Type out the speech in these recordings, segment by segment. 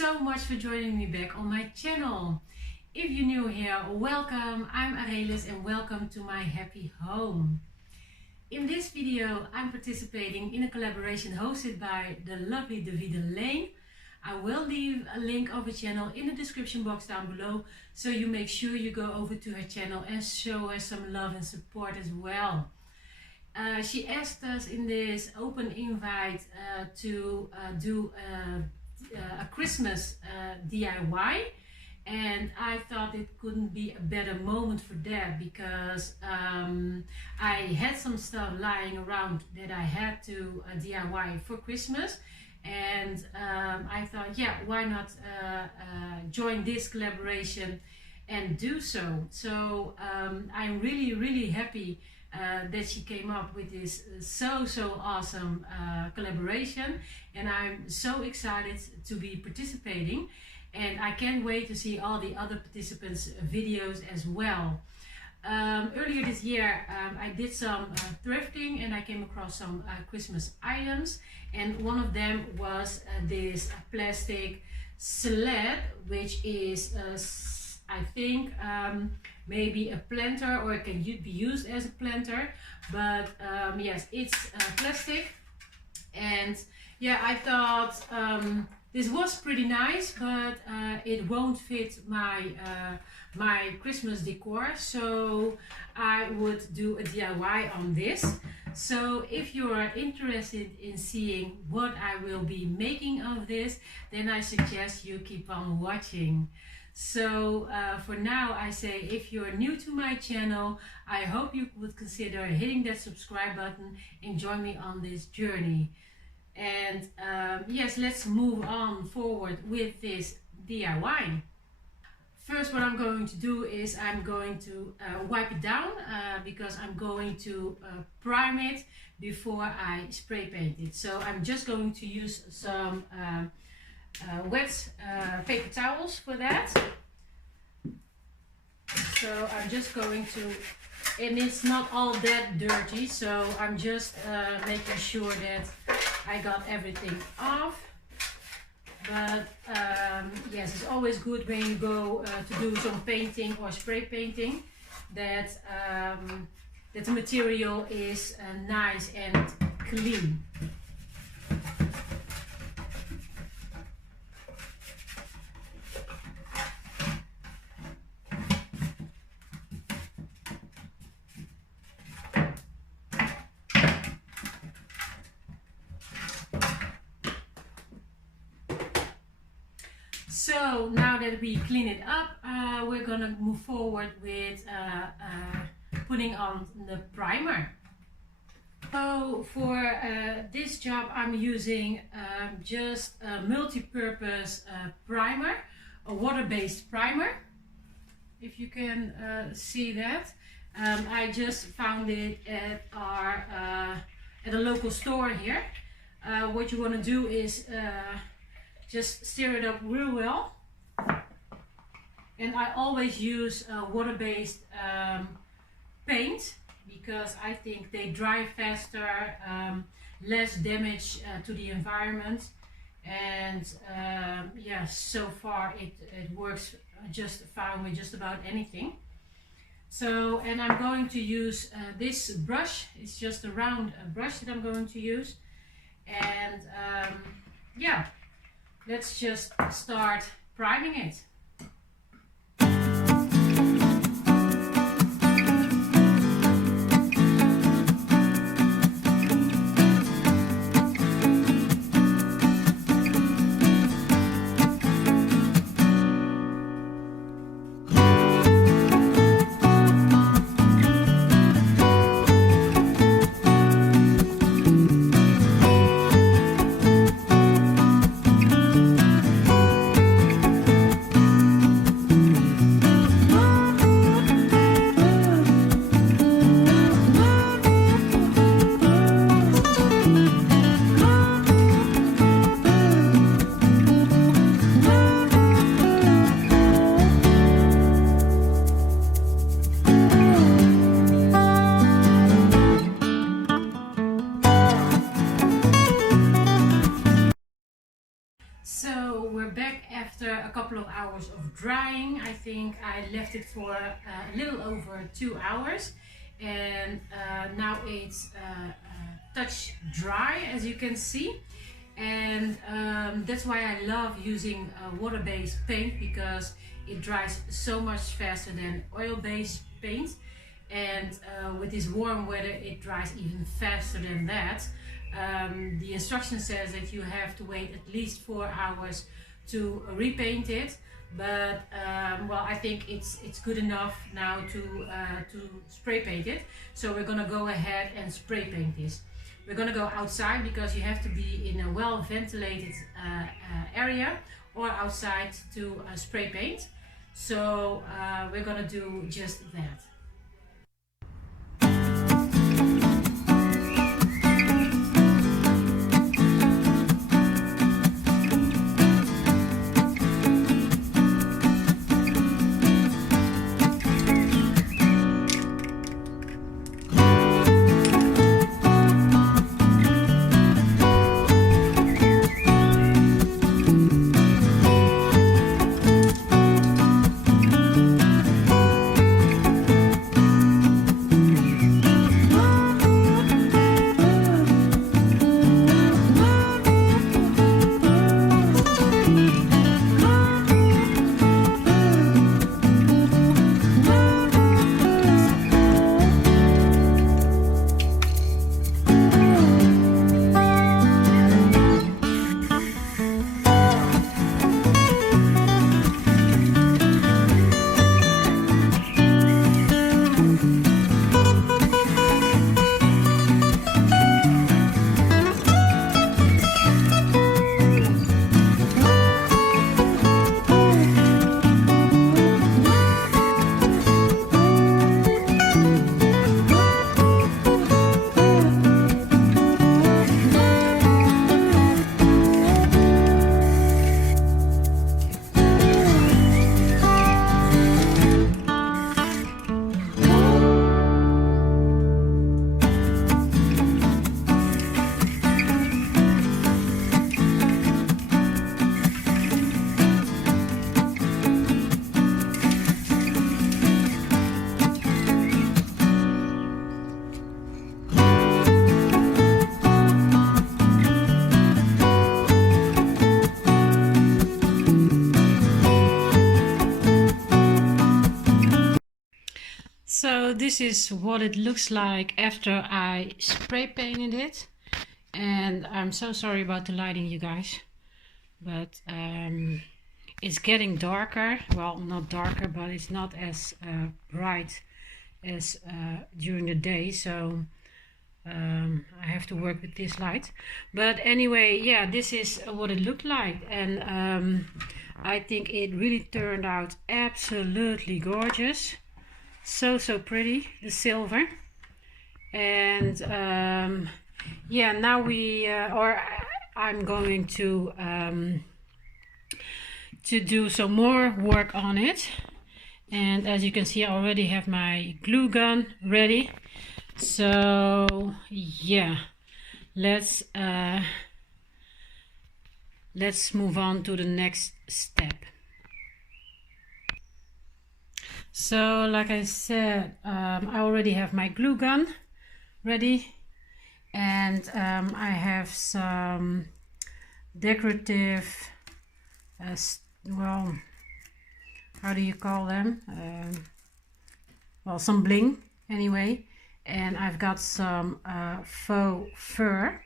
so much for joining me back on my channel. If you're new here, welcome. I'm Arelis and welcome to my happy home. In this video, I'm participating in a collaboration hosted by the lovely Daveda Lane. I will leave a link of her channel in the description box down below, so you make sure you go over to her channel and show her some love and support as well. She asked us in this open invite to do a Christmas DIY, and I thought it couldn't be a better moment for that, because I had some stuff lying around that I had to DIY for Christmas, and I thought, yeah, why not join this collaboration and do so. So I'm really happy that she came up with this so awesome collaboration, and I'm so excited to be participating, and I can't wait to see all the other participants' videos as well. Earlier this year I did some thrifting, and I came across some Christmas items, and one of them was this plastic sled, which is I think maybe a planter, or it can be used as a planter, but yes, it's plastic. And yeah, I thought this was pretty nice, but it won't fit my Christmas decor, so I would do a DIY on this. So if you are interested in seeing what I will be making of this, then I suggest you keep on watching. So for now, I say, if you're new to my channel, I hope you would consider hitting that subscribe button and join me on this journey. And yes, let's move on forward with this DIY. First, what I'm going to do is I'm going to wipe it down, because I'm going to prime it before I spray paint it. So I'm just going to use some wet paper towels for that. So I'm just going to, and it's not all that dirty, so I'm just making sure that I got everything off. But yes, it's always good when you go to do some painting or spray painting that that the material is nice and clean. So now that we clean it up, we're gonna move forward with putting on the primer. So for this job, I'm using just a multi-purpose primer, a water-based primer. If you can see that, I just found it at a local store here. What you want to do is just stir it up real well, and I always use water-based paint, because I think they dry faster, less damage to the environment, and yeah, so far it works just fine with just about anything. So, and I'm going to use this brush. It's just a round brush that I'm going to use, and yeah, let's just start priming it. hours of drying. I think I left it for a little over 2 hours, and now it's touch dry, as you can see. And that's why I love using water-based paint, because it dries so much faster than oil-based paint. And with this warm weather, it dries even faster than that. The instruction says that you have to wait at least 4 hours to repaint it, but well, I think it's good enough now to spray paint it. So we're gonna go ahead and spray paint this. We're gonna go outside because you have to be in a well ventilated area or outside to spray paint. So we're gonna do just that. So this is what it looks like after I spray painted it, and I'm so sorry about the lighting, you guys, but it's getting darker. Well, not darker, but it's not as bright as during the day, so I have to work with this light. But anyway, yeah, this is what it looked like, and I think it really turned out absolutely gorgeous. So pretty, the silver. And yeah, now I'm going to do some more work on it. And as you can see, I already have my glue gun ready. So yeah, let's move on to the next step. So like I said, I already have my glue gun ready, and I have some decorative, well, how do you call them? Well, some bling anyway, and I've got some faux fur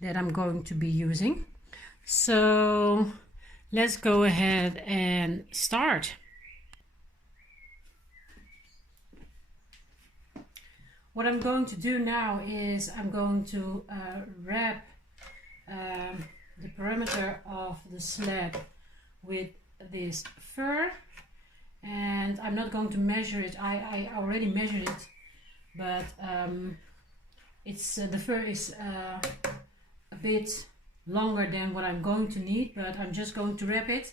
that I'm going to be using. So let's go ahead and start. What I'm going to do now is I'm going to wrap the perimeter of the sled with this fur, and I'm not going to measure it. I already measured it, but it's the fur is a bit longer than what I'm going to need, but I'm just going to wrap it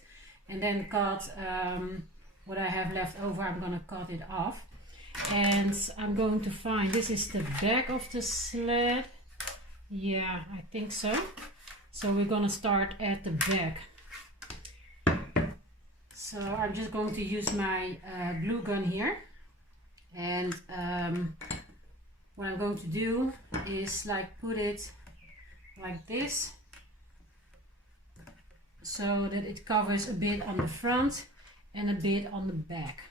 and then cut what I have left over. I'm going to cut it off. And I'm going to find, this is the back of the sled. Yeah, I think so. So we're gonna start at the back. So I'm just going to use my glue gun here, and what I'm going to do is like put it like this so that it covers a bit on the front and a bit on the back.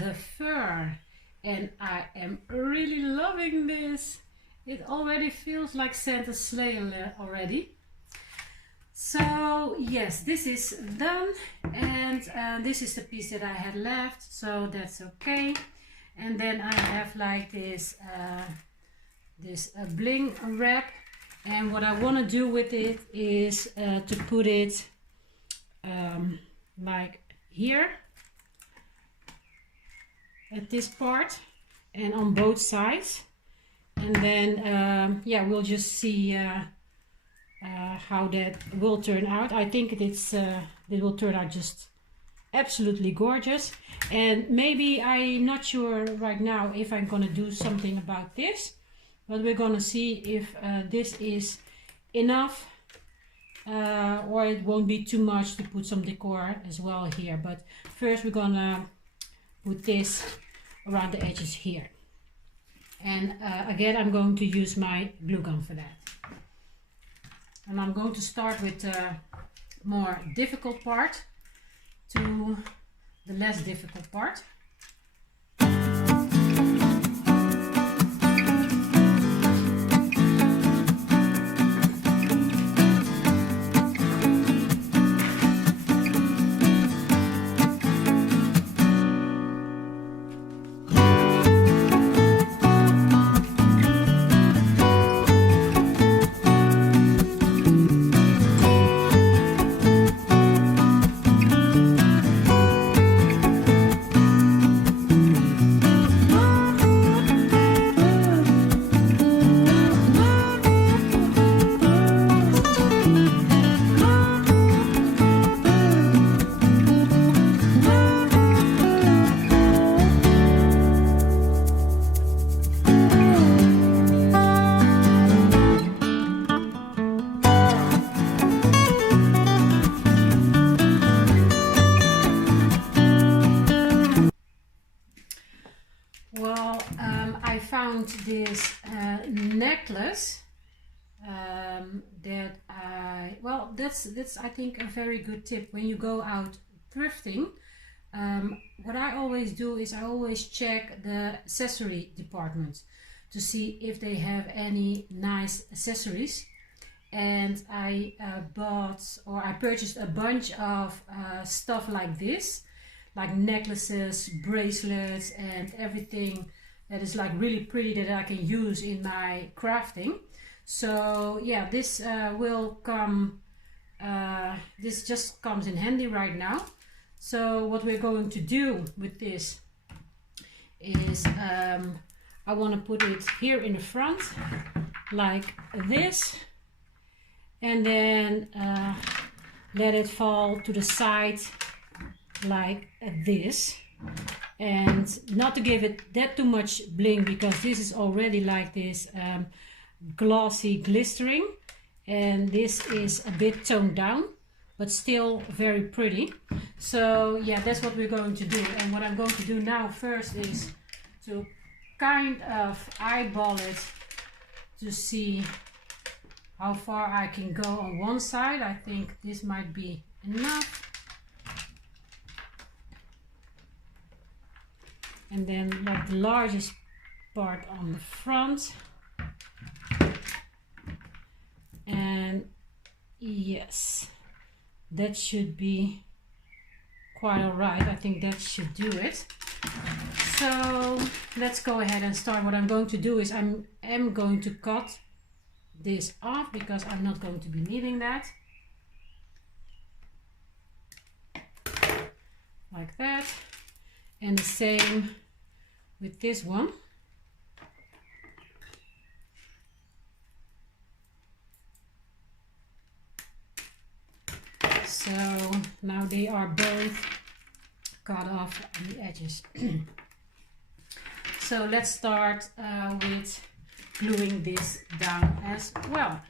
the fur, and I am really loving this. It already feels like Santa's sleigh already. So yes, this is done, and this is the piece that I had left, so that's okay. And then I have like this bling wrap, and what I want to do with it is to put it like here at this part and on both sides, and then yeah, we'll just see how that will turn out. I think it will turn out just absolutely gorgeous. And maybe I'm not sure right now if I'm gonna do something about this, but we're gonna see if this is enough or it won't be too much to put some decor as well here. But first we're gonna put this around the edges here, and again I'm going to use my glue gun for that. And I'm going to start with the more difficult part to the less difficult part. I found this necklace that that's I think a very good tip when you go out thrifting. What I always do is I always check the accessory department to see if they have any nice accessories, and I purchased a bunch of stuff like this, like necklaces, bracelets, and everything that is like really pretty that I can use in my crafting. So yeah, this will come, this just comes in handy right now. So what we're going to do with this is I want to put it here in the front like this, and then let it fall to the side like this, and not to give it that too much bling, because this is already like this glossy glistering, and this is a bit toned down but still very pretty. So yeah, that's what we're going to do. And what I'm going to do now first is to kind of eyeball it to see how far I can go on one side. I think this might be enough. And then like the largest part on the front. And yes, that should be quite all right. I think that should do it. So let's go ahead and start. What I'm going to do is I am going to cut this off because I'm not going to be needing that. Like that. And the same with this one. So now they are both cut off on the edges. So let's start with gluing this down as well.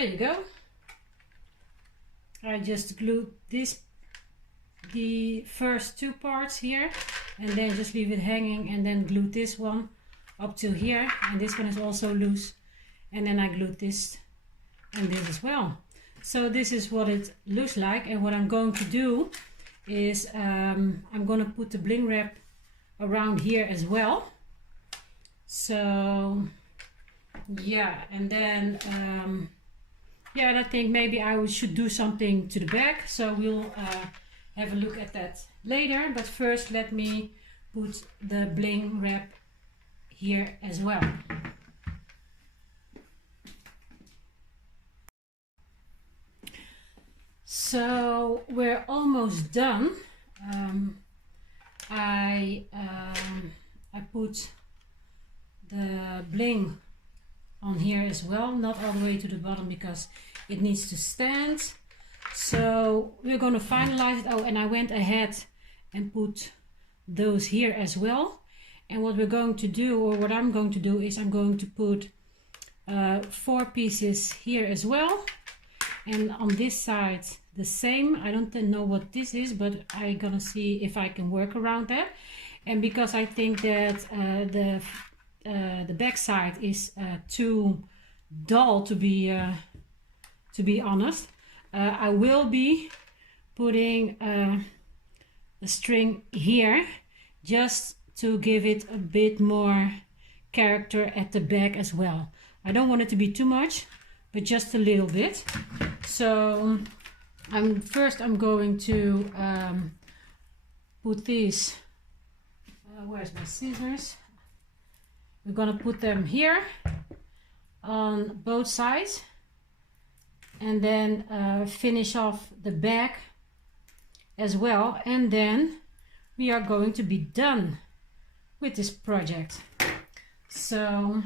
there you go. I just glued the first two parts here, and then just leave it hanging, and then glued this one up to here, and this one is also loose, and then I glued this and this as well. So this is what it looks like, and what I'm going to do is I'm going to put the bling wrap around here as well. So yeah, and then yeah, and I think maybe I should do something to the back, so we'll have a look at that later. But first let me put the bling wrap here as well. So we're almost done. I put the bling on here as well, not all the way to the bottom because it needs to stand. So we're going to finalize it. Oh, and I went ahead and put those here as well. And what we're going to do, or what I'm going to do, is I'm going to put 4 pieces here as well, and on this side the same. I don't know what this is, but I'm gonna see if I can work around that. And because I think that the back side is too dull to be honest, I will be putting a string here just to give it a bit more character at the back as well. I don't want it to be too much, but just a little bit. So first I'm going to put these, where's my scissors? We're gonna put them here on both sides, and then finish off the back as well, and then we are going to be done with this project. So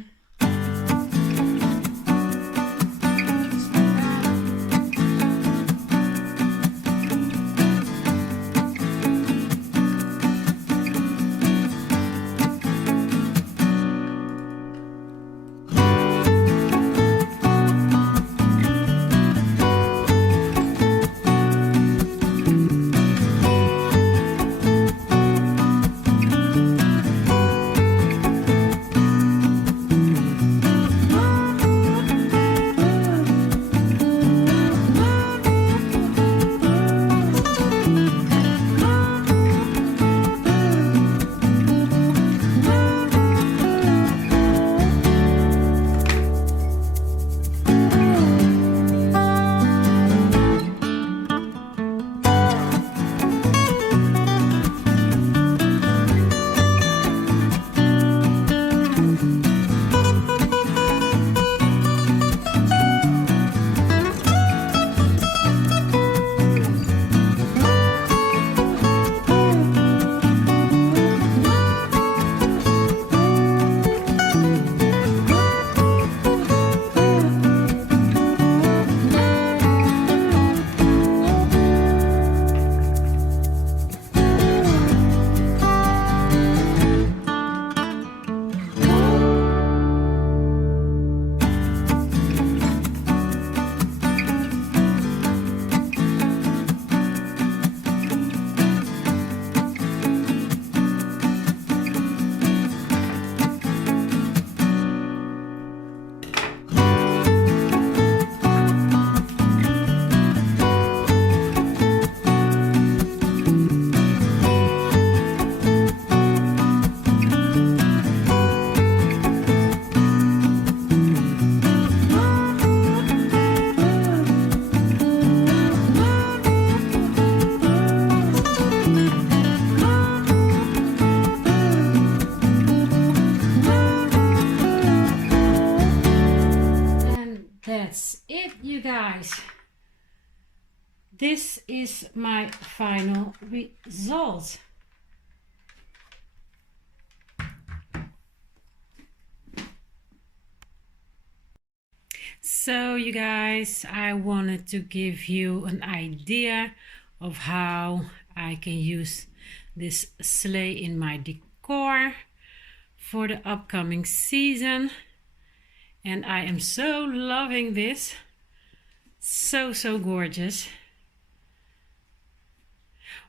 that's it, you guys. This is my final result. So you guys, I wanted to give you an idea of how I can use this sleigh in my decor for the upcoming season, and I am so loving this. So gorgeous.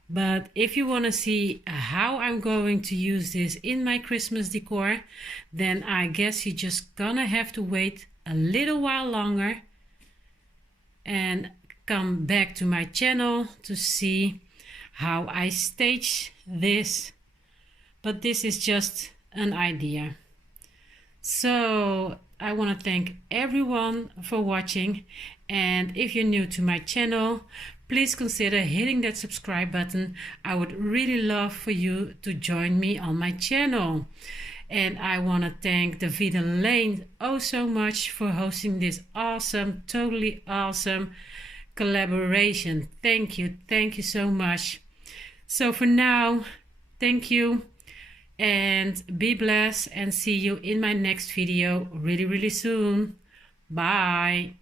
But if you want to see how I'm going to use this in my Christmas decor, then I guess you're just gonna have to wait a little while longer and come back to my channel to see how I stage this. But this is just an idea. So I want to thank everyone for watching, and if you're new to my channel, please consider hitting that subscribe button. I would really love for you to join me on my channel. And I want to thank Daveda Lane oh so much for hosting this awesome, totally awesome collaboration. Thank you so much. So for now, thank you and be blessed, and see you in my next video really soon. Bye.